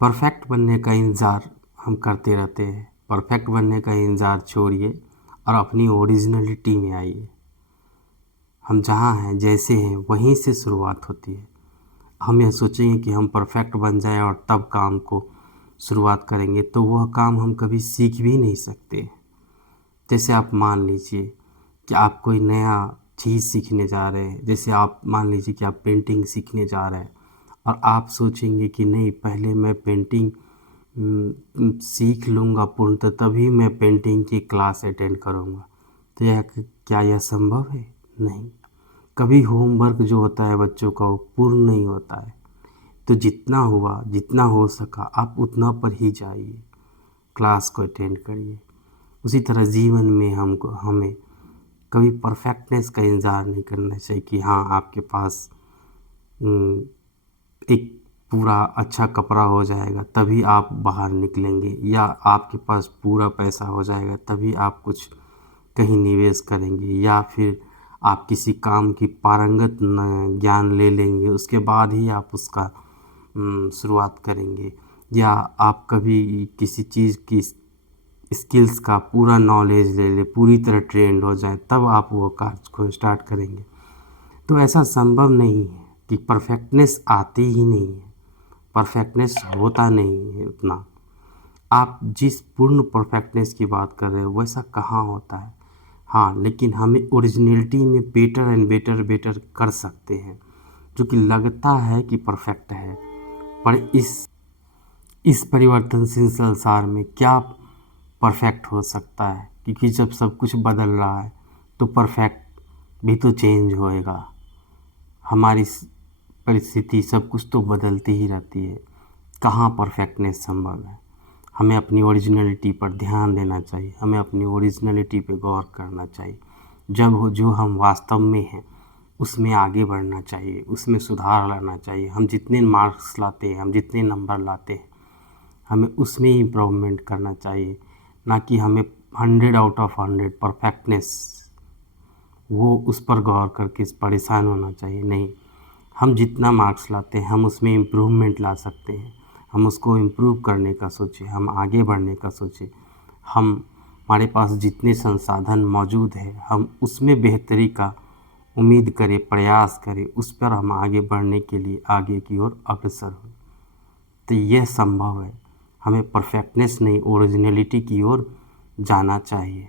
Perfect बनने का इंतज़ार हम करते रहते हैं। परफेक्ट बनने का इंतज़ार छोड़िए और अपनी ओरिजिनलिटी में आइए। हम जहाँ हैं, जैसे हैं, वहीं से शुरुआत होती है। हम यह सोचेंगे कि हम परफेक्ट बन जाएं और तब काम को शुरुआत करेंगे, तो वह काम हम कभी सीख भी नहीं सकते। जैसे आप मान लीजिए कि आप कोई नया चीज़ सीखने जा रहे हैं। जैसे आप मान लीजिए कि आप पेंटिंग सीखने जा रहे हैं और आप सोचेंगे कि नहीं, पहले मैं पेंटिंग सीख लूँगा पूर्णतः, तभी मैं पेंटिंग की क्लास अटेंड करूँगा। तो क्या यह संभव है? नहीं। कभी होमवर्क जो होता है बच्चों का, वो पूर्ण नहीं होता है। तो जितना हुआ, जितना हो सका, आप उतना पर ही जाइए, क्लास को अटेंड करिए। उसी तरह जीवन में हमें कभी परफेक्टनेस का इंतज़ार नहीं करना चाहिए कि हाँ, आपके पास एक पूरा अच्छा कपड़ा हो जाएगा तभी आप बाहर निकलेंगे, या आपके पास पूरा पैसा हो जाएगा तभी आप कुछ कहीं निवेश करेंगे, या फिर आप किसी काम की पारंगत ज्ञान ले लेंगे, उसके बाद ही आप उसका शुरुआत करेंगे, या आप कभी किसी चीज़ की स्किल्स का पूरा नॉलेज ले ले, पूरी तरह ट्रेंड हो जाए, तब आप वो कार्य को स्टार्ट करेंगे। तो ऐसा संभव नहीं है कि परफेक्टनेस आती ही नहीं है, परफेक्टनेस होता नहीं है उतना। आप जिस पूर्ण परफेक्टनेस की बात कर रहे हो वैसा कहाँ होता है। हाँ, लेकिन हमें ओरिजिनलिटी में बेटर एंड बेटर बेटर कर सकते हैं, जो कि लगता है कि परफेक्ट है, पर इस परिवर्तनशील संसार में क्या परफेक्ट हो सकता है? क्योंकि जब सब कुछ बदल रहा है तो परफेक्ट भी तो चेंज होएगा। हमारी परिस्थिति सब कुछ तो बदलती ही रहती है। कहाँ परफेक्टनेस संभव है? हमें अपनी ओरिजिनलिटी पर ध्यान देना चाहिए, हमें अपनी ओरिजिनलिटी पे गौर करना चाहिए। जो हम वास्तव में हैं उसमें आगे बढ़ना चाहिए, उसमें सुधार लाना चाहिए। हम जितने मार्क्स लाते हैं, हम जितने नंबर लाते हैं, हमें उसमें इम्प्रूवमेंट करना चाहिए, ना कि हमें 100 आउट ऑफ 100 परफेक्टनेस वो उस पर गौर करके परेशान होना चाहिए। नहीं, हम जितना मार्क्स लाते हैं हम उसमें इम्प्रूवमेंट ला सकते हैं। हम उसको इम्प्रूव करने का सोचें, हम आगे बढ़ने का सोचें। हमारे पास जितने संसाधन मौजूद हैं हम उसमें बेहतरी का उम्मीद करें, प्रयास करें, उस पर हम आगे बढ़ने के लिए आगे की ओर अग्रसर हों। तो यह संभव है। हमें परफेक्टनेस नहीं, ओरिजिनलिटी की ओर जाना चाहिए।